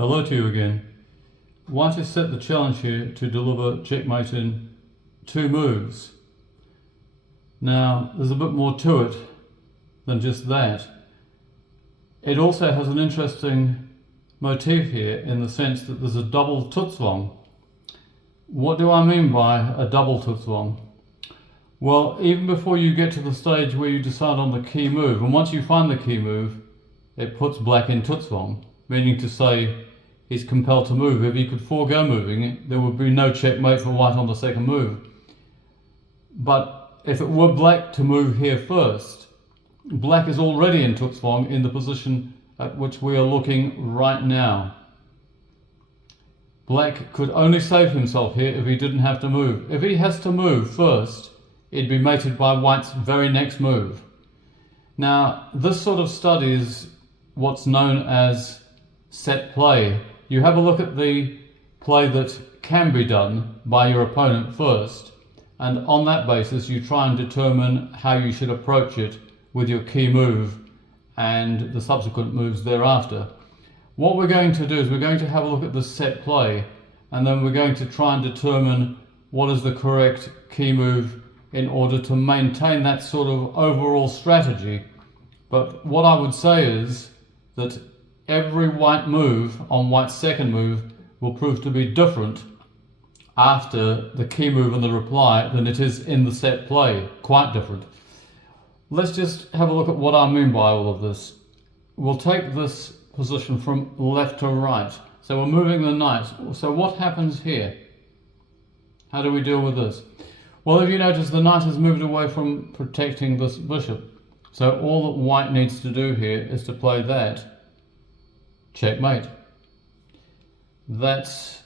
Hello to you again. White has set the challenge here to deliver checkmate in 2 moves. Now, there's a bit more to it than just that. It also has an interesting motif here in the sense that there's a double Tutzwang. What do I mean by a double Tutzwang? Well, even before you get to the stage where you decide on the key move, and once you find the key move, it puts black in Tutzwang, meaning to say he's compelled to move. If he could forego moving, there would be no checkmate for white on the second move. But if it were black to move here first, black is already in Tutzwang in the position at which we are looking right now. Black could only save himself here if he didn't have to move. If he has to move first, it'd be mated by white's very next move. Now, this sort of study is what's known as set play. You have a look at the play that can be done by your opponent first, and on that basis you try and determine how you should approach it with your key move and the subsequent moves thereafter. What we're going to do is we're going to have a look at the set play, and then we're going to try and determine what is the correct key move in order to maintain that sort of overall strategy. But what I would say is that every white move on white's second move will prove to be different after the key move and the reply than it is in the set play, quite different. Let's just have a look at what I mean by all of this. We'll take this position from left to right. So we're moving the knight. So what happens here? How do we deal with this? Well, if you notice, the knight has moved away from protecting this bishop. So all that white needs to do here is to play that checkmate. That's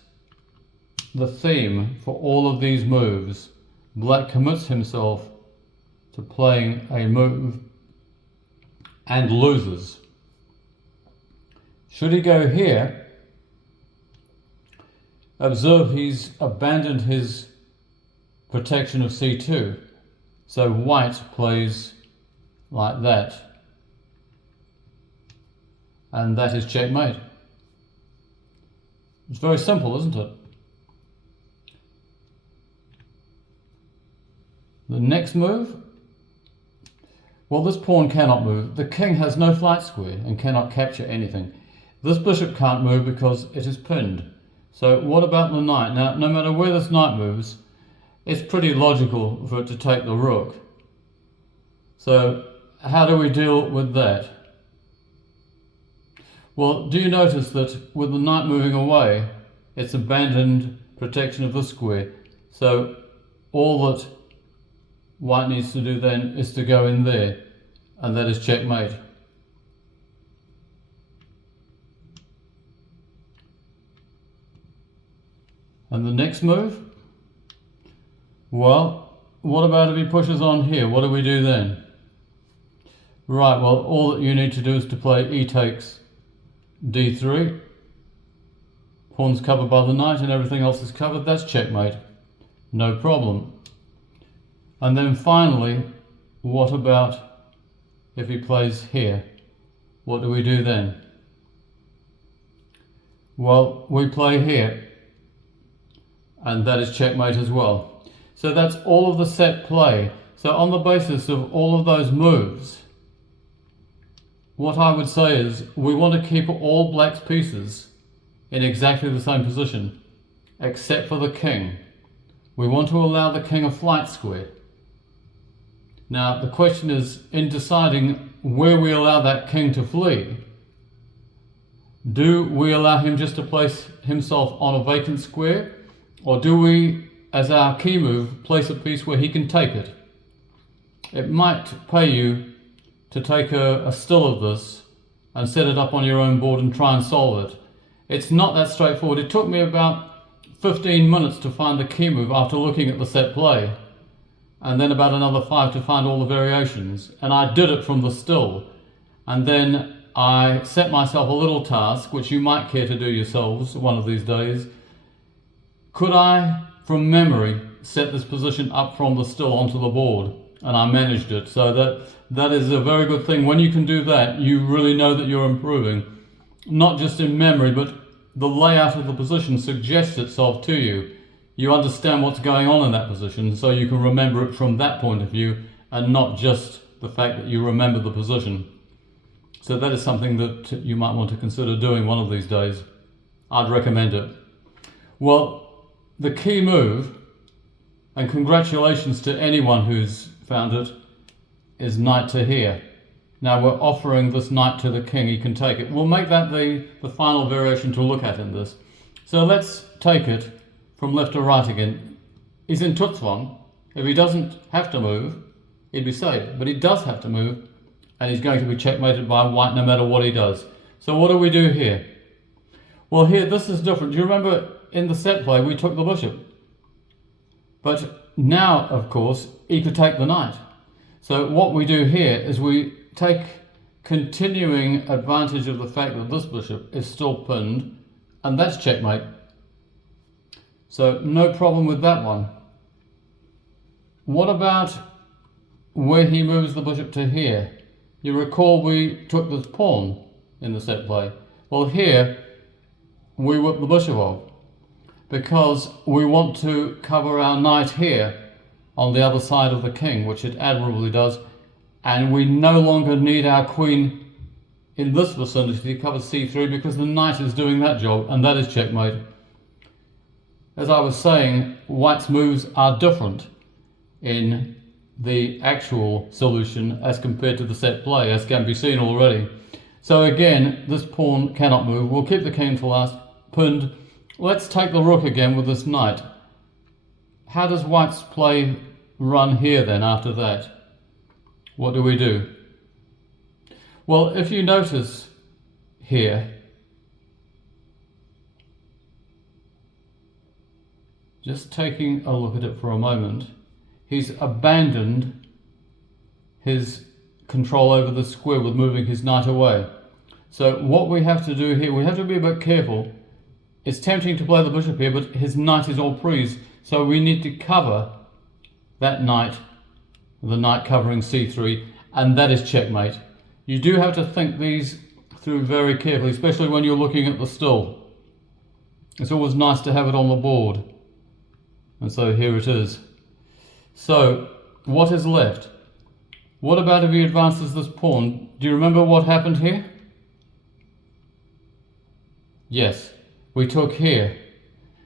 the theme for all of these moves. Black commits himself to playing a move and loses. Should he go here, observe he's abandoned his protection of c2. So white plays like that. And that is checkmate. It's very simple, isn't it? The next move, well, this pawn cannot move. The king has no flight square and cannot capture anything. This bishop can't move because it is pinned. So what about the knight? Now, no matter where this knight moves, it's pretty logical for it to take the rook. So how do we deal with that? Well, do you notice that with the knight moving away, it's abandoned protection of the square. So all that white needs to do then is to go in there, and that is checkmate. And the next move? Well, what about if he pushes on here? What do we do then? Right, well, all that you need to do is to play e takes d3. Pawn's covered by the knight and everything else is covered. That's checkmate. No problem. And then finally, what about if he plays here? What do we do then? Well, we play here, and that is checkmate as well. So that's all of the set play. So on the basis of all of those moves, what I would say is we want to keep all black's pieces in exactly the same position, except for the king. We want to allow the king a flight square. Now, the question is, in deciding where we allow that king to flee, do we allow him just to place himself on a vacant square, or do we, as our key move, place a piece where he can take it? It might pay you to take a still of this and set it up on your own board and try and solve it. It's not that straightforward. It took me about 15 minutes to find the key move after looking at the set play, and then about another 5 to find all the variations. And I did it from the still. And then I set myself a little task, which you might care to do yourselves one of these days. Could I, from memory, set this position up from the still onto the board? And I managed it. So that is a very good thing. When you can do that, you really know that you're improving. Not just in memory, but the layout of the position suggests itself to you. You understand what's going on in that position, so you can remember it from that point of view and not just the fact that you remember the position. So that is something that you might want to consider doing one of these days. I'd recommend it. Well, the key move, and congratulations to anyone who's found it, is knight to here. Now we're offering this knight to the king, he can take it. We'll make that the final variation to look at in this. So let's take it from left to right again. He's in Tutzwang. If he doesn't have to move, he'd be safe. But he does have to move, and he's going to be checkmated by white no matter what he does. So what do we do here? Well, here, this is different. Do you remember in the set play, we took the bishop? But now, of course, he could take the knight. So what we do here is we take continuing advantage of the fact that this bishop is still pinned, and that's checkmate. So no problem with that one. What about where he moves the bishop to here? You recall we took this pawn in the set play. Well, here we whip the bishop off because we want to cover our knight here on the other side of the king, which it admirably does, and we no longer need our queen in this vicinity to cover c3 because the knight is doing that job, and that is checkmate. As I was saying, white's moves are different in the actual solution as compared to the set play, as can be seen already. So again, this pawn cannot move. We'll keep the king to last, pinned. Let's take the rook again with this knight. How does white's play run here then after that? What do we do? Well, if you notice here, just taking a look at it for a moment, he's abandoned his control over the square with moving his knight away. So what we have to do here, we have to be a bit careful. It's tempting to play the bishop here, but his knight is all prise, so we need to cover that knight, the knight covering c3, and that is checkmate. You do have to think these through very carefully, especially when you're looking at the still. It's always nice to have it on the board. And so here it is. So what is left? What about if he advances this pawn? Do you remember what happened here? Yes, we took here.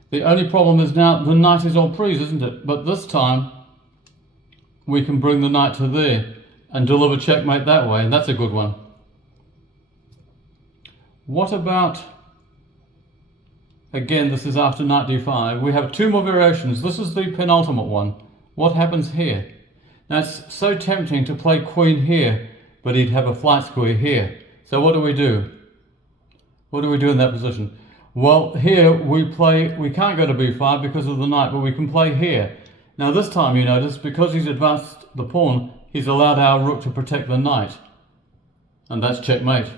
The only problem is now the knight is all prise, isn't it? But this time we can bring the knight to there and deliver checkmate that way, and that's a good one. What about, again, this is after knight d5. We have two more variations. This is the penultimate one. What happens here? Now it's so tempting to play queen here, but he'd have a flight square here. So what do we do? What do we do in that position? Well, here we can't go to b5 because of the knight, but we can play here. Now this time, you notice, because he's advanced the pawn, he's allowed our rook to protect the knight. And that's checkmate.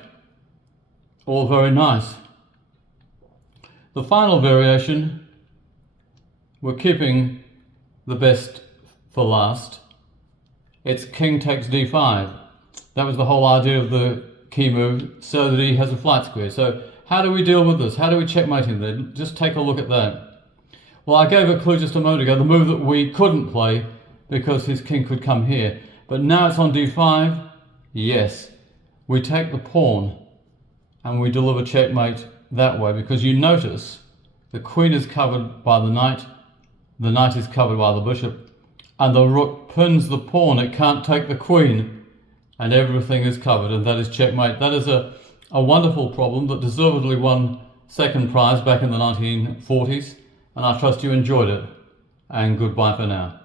All very nice. The final variation, we're keeping the best for last. It's king takes d5. That was the whole idea of the key move, so that he has a flight square. So how do we deal with this? How do we checkmate him there? Just take a look at that. Well, I gave a clue just a moment ago, the move that we couldn't play because his king could come here. But now it's on d5. Yes, we take the pawn and we deliver checkmate that way, because you notice the queen is covered by the knight is covered by the bishop, and the rook pins the pawn. It can't take the queen, and everything is covered, and that is checkmate. That is a wonderful problem that deservedly won second prize back in the 1940s, and I trust you enjoyed it, and goodbye for now.